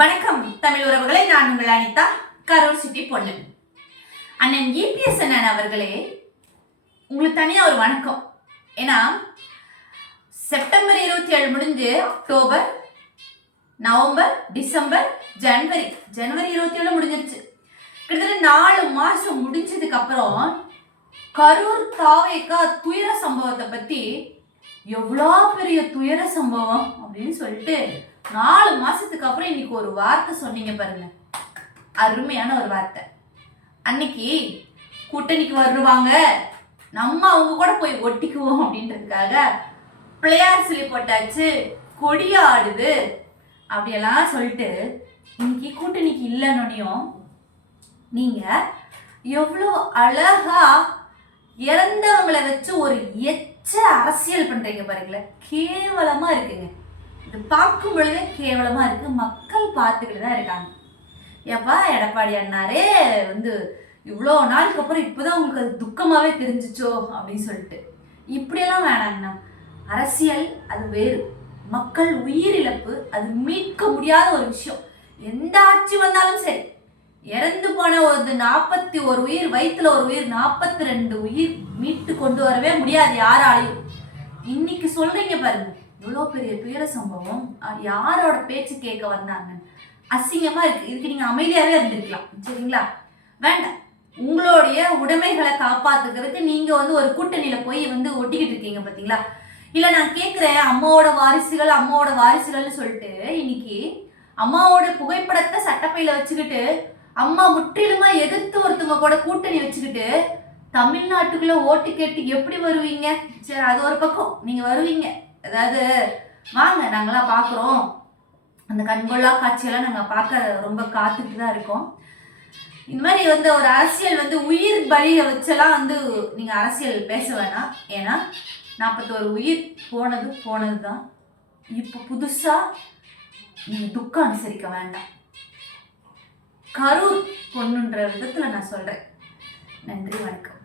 வணக்கம் தமிழ் உறவுகளை, நான் உங்கள் அனிதா, கரூர் சிட்டி பொண்ணு. அண்ணன் EPS அண்ணன் அவர்களே, உங்களுக்கு தனியா ஒரு வணக்கம். ஏன்னா செப்டம்பர் 27 முடிஞ்சு அக்டோபர், நவம்பர், டிசம்பர், ஜனவரி 27 முடிஞ்சிருச்சு. கிட்டத்தட்ட 4 மாசம் முடிஞ்சதுக்கு அப்புறம் கரூர் தாவேக்கா துயர சம்பவத்தை பத்தி எவ்வளோ பெரிய துயர சம்பவம் அப்படின்னு சொல்லிட்டு 4 மாசத்துக்கு அப்புறம் இன்னைக்கு ஒரு வார்த்தை சொன்னீங்க பாருங்க, அருமையான ஒரு வார்த்தை. அன்னைக்கு கூட்டணிக்கு வருவாங்க, நம்ம அவங்க கூட போய் ஒட்டிக்குவோம் அப்படின்றதுக்காக பிள்ளையார் சிலை போட்டாச்சு, கொடியாடுது அப்படியெல்லாம் சொல்லிட்டு இன்னைக்கு கூட்டணிக்கு இல்லைன்னொன்னையும் நீங்க எவ்வளோ அழகா இறந்தவங்களை வச்சு ஒரு அரசியல் பண்றீங்க பாருங்களேன். கேவலமா இருக்குங்க. இது பார்க்கும் பொழுதே கேவலமா இருக்கு. மக்கள் பார்த்துக்கிட்டு தான் இருக்காங்க. ஏப்பா எடப்பாடி அண்ணாரே இவ்வளோ நாளுக்கு அப்புறம் இப்போதான் உங்களுக்கு அது துக்கமாவே தெரிஞ்சிச்சோ அப்படின்னு சொல்லிட்டு இப்படியெல்லாம் வேணாங்கண்ணா. அரசியல் அது வேறு, மக்கள் உயிரிழப்பு அது மீட்க முடியாத ஒரு விஷயம். எந்த ஆட்சி வந்தாலும் சரி, இறந்து போன ஒரு 41 உயிர், வயிற்றுல ஒரு உயிர், 42 உயிர் மீட்டு கொண்டு வரவே முடியாது யாராலையும். இன்னைக்கு சொல்றீங்க பாருங்க, இவ்வளோ பெரிய துயர சம்பவம், யாரோட பேச்சு கேட்க வந்தாங்க, அசிங்கமா இருக்கு. இதுக்கு நீங்க அமைதியாவே இருந்திருக்கலாம், சரிங்களா? வேண்டாம். உங்களுடைய உடைமைகளை காப்பாத்துக்கிறதுக்கு நீங்க ஒரு கூட்டணியில போய் ஒட்டிக்கிட்டு இருக்கீங்க பாத்தீங்களா? இல்ல நான் கேட்கிறேன், அம்மாவோட வாரிசுகள்னு சொல்லிட்டு இன்னைக்கு அம்மாவோட புகைப்படத்தை சட்டப்பையில வச்சுக்கிட்டு அம்மா முற்றிலுமா எதிர்த்து ஒருத்தவங்க கூட கூட்டணி வச்சுக்கிட்டு தமிழ்நாட்டுக்குள்ள ஓட்டு கேட்டு எப்படி வருவீங்க? சரி, அது ஒரு பக்கம் நீங்க வருவீங்க, அதாவது வாங்க நாங்களாம் பார்க்குறோம், அந்த கண்கொள்ளா காட்சியெல்லாம் நாங்கள் பார்க்க ரொம்ப காத்துட்டு தான் இருக்கோம். இந்த மாதிரி ஒரு அரசியல் உயிர் பலியை வச்செல்லாம் நீங்கள் அரசியல் பேச வேணாம். ஏன்னா 41 உயிர் போனது தான். இப்போ புதுசாக நீங்கள் துக்கம் அனுசரிக்க வேண்டாம். கரூர் பொண்ணுன்ற விதத்தில் நான் சொல்கிறேன். நன்றி, வணக்கம்.